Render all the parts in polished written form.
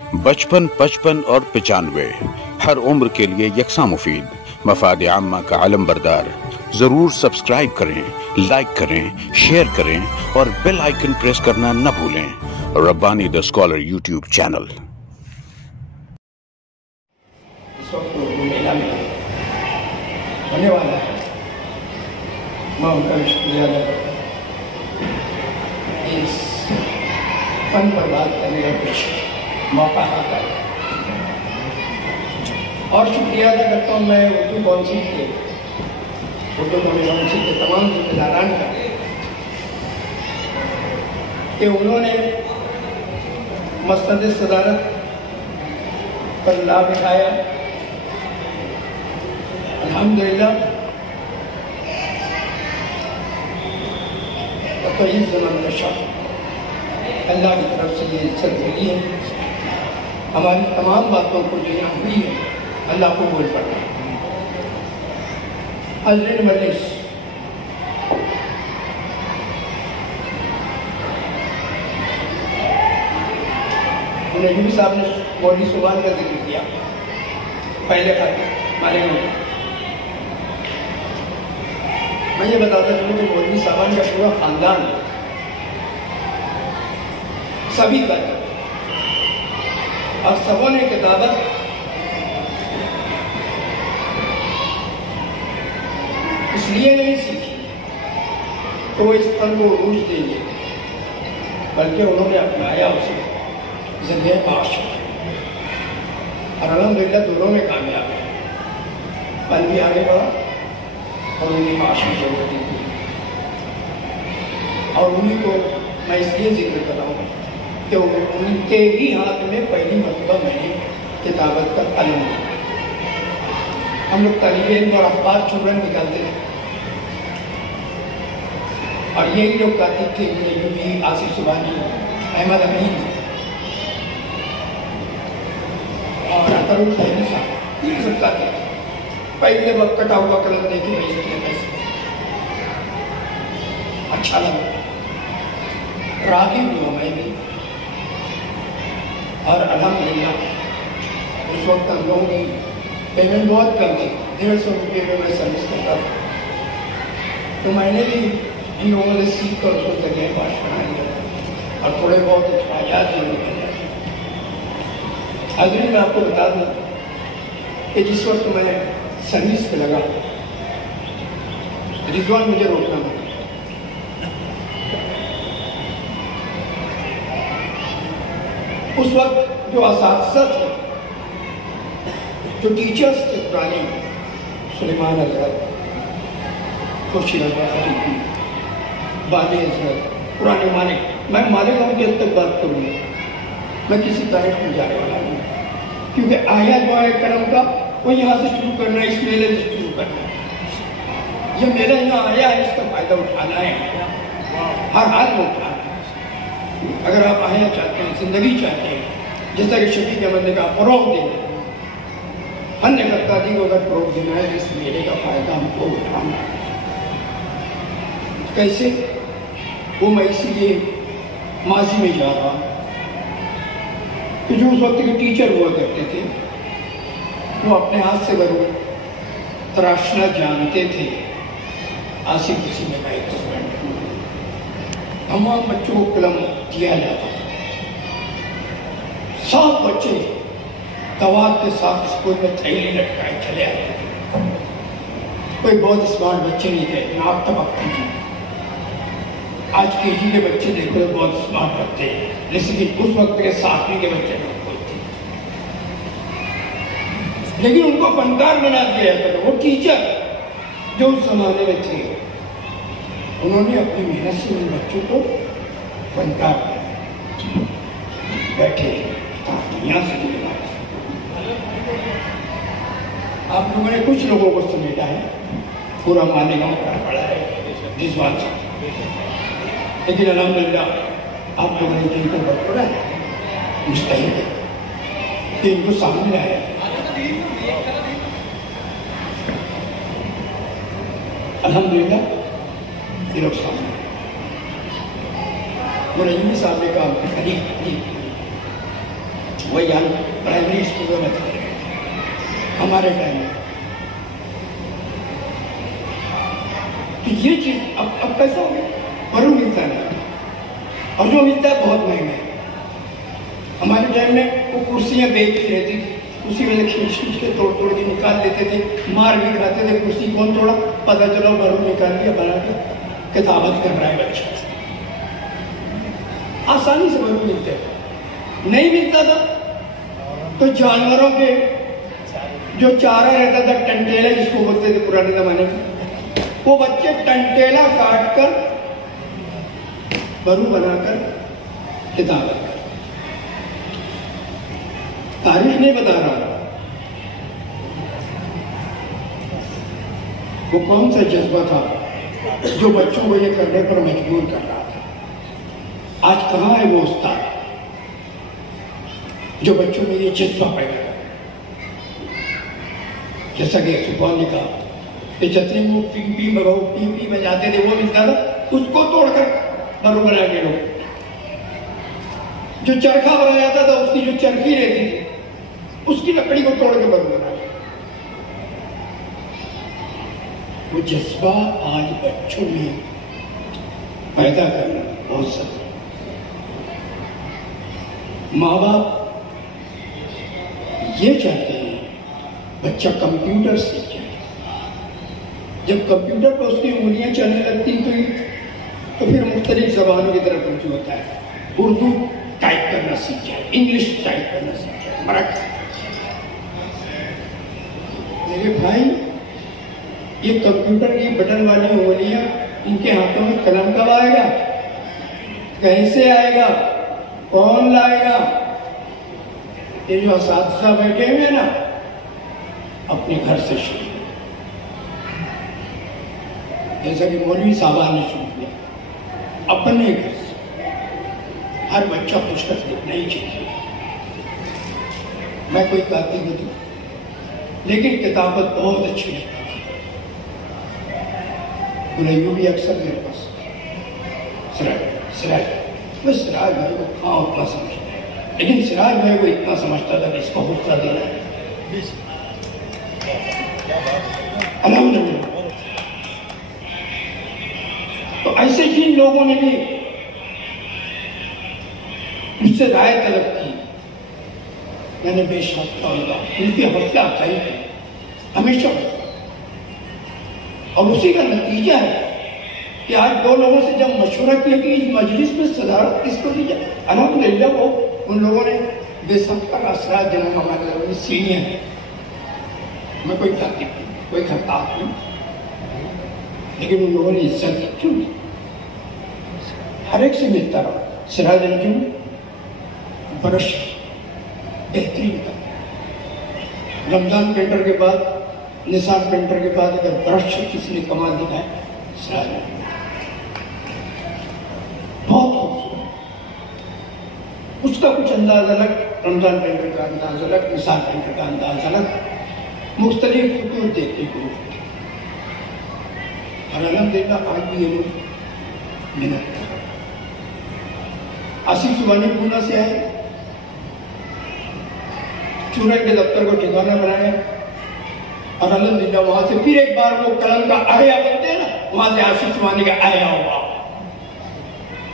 55 55 اور 95 ہر عمر کے لیے یکساں مفید، مفاد عامہ کا علم بردار۔ ضرور سبسکرائب کریں، لائک کریں، شیئر کریں اور بیل آئیکن پریس کرنا نہ بھولیں۔ Rabbani the scholar YouTube channel. اس وقت اردو میلہ میں ہونے والا ہے، میں ان کا شکریہ ادا کرتا ہوں۔ اس فن پر بات کرنے کا کچھ موقع آتا ہے، اور شکریہ ادا کرتا ہوں میں اردو کونسل کے تمام ذمہ داران کا کہ انہوں نے مسند صدارت پر لابھ اٹھایا۔ الحمدللہ توعیز زمان نشا اللہ کی طرف سے یہ عزت ملی ہے۔ ہماری تمام باتوں کو جو یہاں ہوئی ہے اللہ کو قبول کرنا۔ حضرت مجلس، نجمی صاحب نے مولوی سبحان کا ذکر کیا پہلے خاطر مالے میں یہ بتاتا ہوں کہ مولوی صاحب کا پورا خاندان سبھی کا اور سبوں نے کتابت اس لیے نہیں سیکھی تو وہ اس فن کو عروج دیں گے، بلکہ انہوں نے اپنایا اسے ذریعہ معاش، اور الحمدللہ دونوں میں کامیاب ہے۔ فن بھی آگے بڑھا اور انہیں معاش کی ضرورت دی، اور انہیں کو میں اس لیے ذکر کر رہا ہوں کہ ان کے ہی ہاتھ میں پہلی مرتبہ میں نے کتابت کا قلم لیا۔ ہم لوگ طالب علم اور اخبار چورن نکالتے تھے، اور یہی لوگ کہتے تھے کہ آصف سبحانی، احمد امین اور اطہر الخیری صاحب، یہ سب کہتے تھے پہلے وقت کٹا ہوا قلم دے کے بھیجتے ہیں، اچھا لگا، راغب ہوا میں بھی، اور الحمدللہ اس وقت ہم لوگوں کی پیمنٹ بہت کم تھی، 150 روپئے میں سروس کرتا تھا، تو میں نے بھی ان لوگوں سے سیکھ کر اس کو ذریعہ پاش بنا لیا، اور تھوڑے بہت اخراجات جو نکل جاتے۔ حاضرین میں آپ کو بتا دوں کہ جس وقت میں سروس پہ لگا، رضوان مجھے روکنا تھا، اس وقت جو اساتذہ تھے، جو ٹیچرز تھے پرانے، سلیمان حضرت، خوشی حضرت، بانی حضرت، پرانے مالک، میں مالک ہوں کہ اب تک بات کروں گا، میں کسی تاریخ میں جانے والا نہیں، کیونکہ آیا جو ہے کرم کا وہ یہاں سے شروع کرنا ہے، اس میلے سے شروع کرنا ہے۔ یہ میلہ یہاں آیا ہے، اس کا فائدہ اٹھانا ہے، ہر حال میں اٹھانا ہے۔ اگر آپ آیا چاہتے ہیں، زندگی چاہتے ہیں، جیسا کہ شفیق احمد نے کہا فروغ دینا، ہم نے کرتا دی کو اگر فروغ دینا ہے، اس میلے کا فائدہ ہم کو اٹھانا ہے۔ کیسے؟ وہ میں اسی لیے ماضی میں جا رہا ہوں کہ جو اس وقت کے ٹیچر ہوا کرتے تھے، وہ اپنے ہاتھ سے ضرور تراشنا جانتے تھے۔ آصف کسی میں کا ایک اسٹوڈنٹ، تمام بچوں کو قلم دیا جاتا تھا، 7 بچے دوات کے ساتھ اسکول میں تھیلی لٹکائے چلے آتے تھے۔ کوئی بہت اسمارٹ بچے نہیں تھے، ناک تبکتی تھی۔ آج کے جی کے بچے دیکھو بہت اسمارٹ بچے ہیں، لیکن اس وقت کے 7ویں کے بچے نہیں کوئی تھے، لیکن ان کو فنکار بنا دیا جاتا تھا۔ وہ ٹیچر جو اس زمانے میں تھے، انہوں نے اپنی محنت سے ان بچوں کو فنکار بنایا۔ بیٹھے یہاں سے آپ لوگوں نے کچھ لوگوں کو سمیٹا ہے، پورا مالیگاؤں پڑا ہے رضوان صاحب، لیکن الحمدللہ آپ لوگوں نے جن کو پڑھا ہے مستحق ہے کہ ان کو سامنے آیا۔ الحمدللہ یہ لوگ سامنے جو رجوی صاحب نے کہا وہی ہم پرائمری اسکولوں میں تھے ہمارے ٹائم میں. تو یہ چیز اب کیسا ہو گیا؟ برو ملتا نہیں اور جو ملتا ہے بہت مہنگا ہے. ہمارے ٹائم میں وہ کرسیاں بیچتی رہتی تھی, اسی میں کھینچ کے توڑ کے نکال دیتے تھے, مار بھی کھاتے تھے. کرسی کون توڑا پتہ چلا برو نکال دیا, بنا کے کتابت کر رہا ہے بچہ. آسانی سے برو ملتے تھے. نہیں ملتا تھا تو جانوروں کے جو چارہ رہتا تھا ٹنٹیلا جس کو بولتے تھے پرانے زمانے میں, وہ بچے ٹنٹیلا کاٹ کر برو بنا کر کتابت کر. تاریخ نہیں بتا رہا وہ کون سا جذبہ تھا جو بچوں کو یہ کرنے پر مجبور کر رہا تھا. آج کہاں ہے وہ استاد جو بچوں میں یہ جذبہ پیدا کرے؟ جیسا کہ سبحان نے کہا کہ جتنے وہ پی بجاتے تھے وہ ملتا تھا, اس کو توڑ کر برو بنا کے لوگ. جو چرخا بنا جاتا تھا اس کی جو چرخی رہتی تھی اس کی لکڑی کو توڑ کے برو بنا. وہ جذبہ آج بچوں میں پیدا کرنا بہت ضروری. ماں باپ یہ چاہتے ہیں بچہ کمپیوٹر سیکھ جائے. جب کمپیوٹر پر اس کی انگلیاں چلنے لگتی تو پھر مختلف زبانوں کی طرف رجوع ہوتا ہے. اردو ٹائپ کرنا سیکھ جائے, انگلش ٹائپ کرنا سیکھ جائے, مراٹھی. میرے بھائی یہ کمپیوٹر کی بٹن والی انگلیاں ان کے ہاتھوں میں قلم کب آئے گا؟ کیسے آئے گا؟ کون لائے گا؟ یہ جو اساتذہ بیٹھے ہوئے ہیں نا اپنے گھر سے شروع, جیسا کہ مولوی صاحبان نے شروع کیا اپنے گھر سے. ہر بچہ خوش کر دیکھنا ہی چاہیے. میں کوئی کاتب نہیں ہوں لیکن کتابت بہت اچھی لگتی ہے. گلیو بھی اکثر میرے پاس سراج بھائی کو ہاں اتنا سمجھتا ہے, لیکن سراج بھائی کو اتنا سمجھتا تھا کہ اس کو حصہ دینا ہے. الحمدللہ. تو ایسے جن لوگوں نے بھی مجھ سے رائے طلب کی میں نے بے شک ان کی حوصلہ افزائی کی ہمیشہ, اور اسی کا نتیجہ ہے کہ آج دو لوگوں سے جب مشورہ کیا کہ اس مجلس میں صدارت کس کو دی جائے, الحمدللہ وہ ان لوگوں نے بے سبق اثرات جناب ہمارے لوگوں نے سینئر ہیں. میں کوئی کاتب نہیں, کوئی خطاب نہیں, لیکن ان لوگوں نے عزت کی. کیوں ہر ایک سے ملتا رہا. سراج انجم برش بہترین کا, رمضان پینٹر کے بعد نثار پینٹر کے بعد اگر برش کسی نے کمال دکھایا سراج انجم بہت خوبصورت. اس کا کچھ انداز الگ, رمضان پینٹر کا انداز الگ, نثار پینٹر کا انداز الگ, مختلف خطوط دیکھنے کو. اور الحمدللہ آج بھی یہ لوگ محنت کر رہے ہیں. آصف سبحانی پونا سے آئے, چورن کے دفتر کو ٹھکانہ بنایا, اور الحمدللہ وہاں سے پھر ایک بار وہ قلم کا آیا بنتے ہیں نا, وہاں سے آصف سبحانی کا آیا ہوا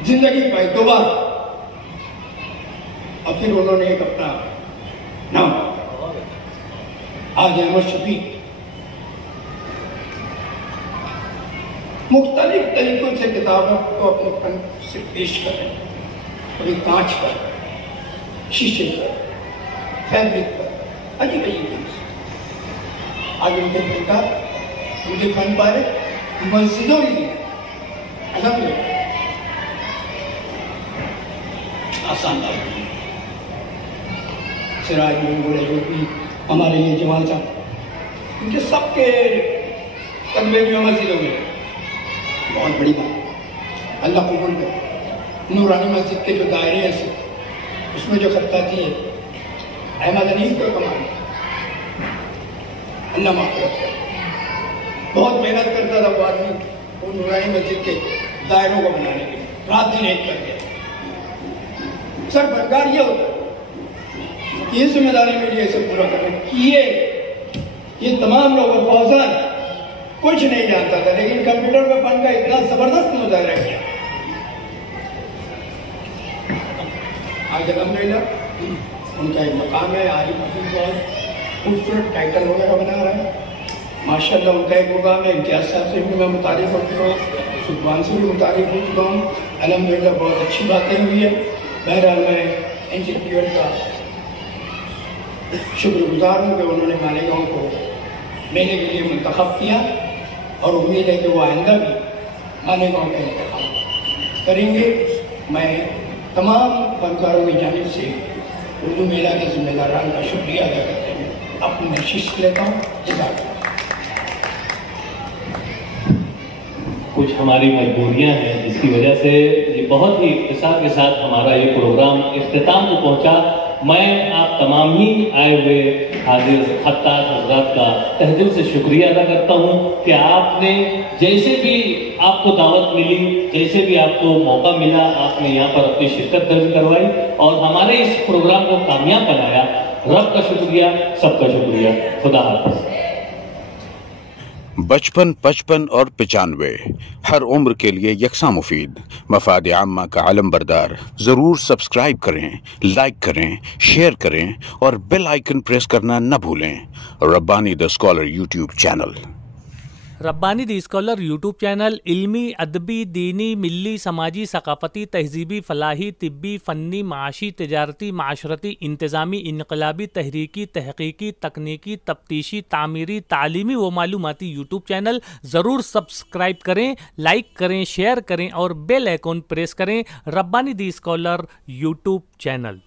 زندگی پائی دوبارہ. اور پھر انہوں نے ایک اپنا نام آج احمد شفیق. مختلف طریقوں سے کتابوں کو اپنے فن سے پیش کریں, کبھی کانچ پر, شیشے پر, فیبرک پر, عجیب عجیب چیز. آج ان کے فنکار, ان کے فن پارے مسجدوں ہی الحمدللہ آسان بات. سراج میں بولے جو بھی ہمارے لیے جمال صاحب ان کے سب کے قلبے میں مسجد ہو گئے, بہت بڑی بات. اللہ قبول کرے. نورانی مسجد کے جو دائرے ہیں اس میں جو خطاطی ہے احمد حنیف کو کمال, اللہ مغفرت کرے. بہت محنت کرتا تھا وہ آدمی وہ نورانی مسجد کے دائروں کو بنانے کے لیے, رات دن ایک کر کے. سر فنکار یہ ہوتا ہے یہ ذمہ داری میری ہے اسے پورا کرنے کی. یہ تمام لوگ فوزان کچھ نہیں جانتا تھا لیکن کمپیوٹر پہ فن کا اتنا زبردست مظاہرہ کیا. آج الحمدللہ ان کا ایک مقام ہے. آج بہت خوبصورت ٹائٹل وغیرہ بنا رہا ہے ماشاءاللہ. ان کا ایک مقام ہے. امتیاز صاحب سے بھی میں متعارف ہو چکا ہوں, سلطان سے بھی متعارف ہو چکا ہوں. الحمدللہ بہت اچھی باتیں ہوئی ہیں. بہرحال میں انسٹیٹیوٹ کا شکر گزار ہوں کہ انہوں نے مالیگاؤں کو میلے کے لیے منتخب کیا اور امید ہے کہ وہ آئندہ بھی مالیگاؤں کا انتخاب کریں گے. میں تمام فنکاروں کی جانب سے اردو میلہ کے ذمہ داران کا شکریہ ادا کرتے ہوئے اپنی نشست لیتا ہوں. اجازت. کچھ ہماری مجبوریاں ہیں جس کی وجہ سے یہ بہت ہی اختصار کے ساتھ ہمارا یہ پروگرام اختتام کو پہنچا. میں آپ تمام ہی آئے ہوئے حاضر خطاط حضرات کا تہ دل سے شکریہ ادا کرتا ہوں کہ آپ نے جیسے بھی آپ کو دعوت ملی, جیسے بھی آپ کو موقع ملا, آپ نے یہاں پر اپنی شرکت درج کروائی اور ہمارے اس پروگرام کو کامیاب بنایا. رب کا شکریہ, سب کا شکریہ. خدا حافظ. 55, 55 اور 95 ہر عمر کے لیے یکساں مفید. مفاد عامہ کا علم بردار. ضرور سبسکرائب کریں, لائک کریں, شیئر کریں اور بیل آئیکن پریس کرنا نہ بھولیں. Rabbani the scholar YouTube channel. Rabbani the scholar YouTube channel علمی, ادبی, دینی, ملی, سماجی, ثقافتی, تہذیبی, فلاحی, طبی, فنی, معاشی, تجارتی, معاشرتی, انتظامی, انقلابی, تحریکی, تحقیقی, تکنیکی, تفتیشی, تعمیری, تعلیمی و معلوماتی یوٹیوب چینل. ضرور سبسکرائب کریں, لائک کریں, شیئر کریں اور بیل آئیکن پریس کریں. ربانی دی اسکالر یوٹیوب چینل.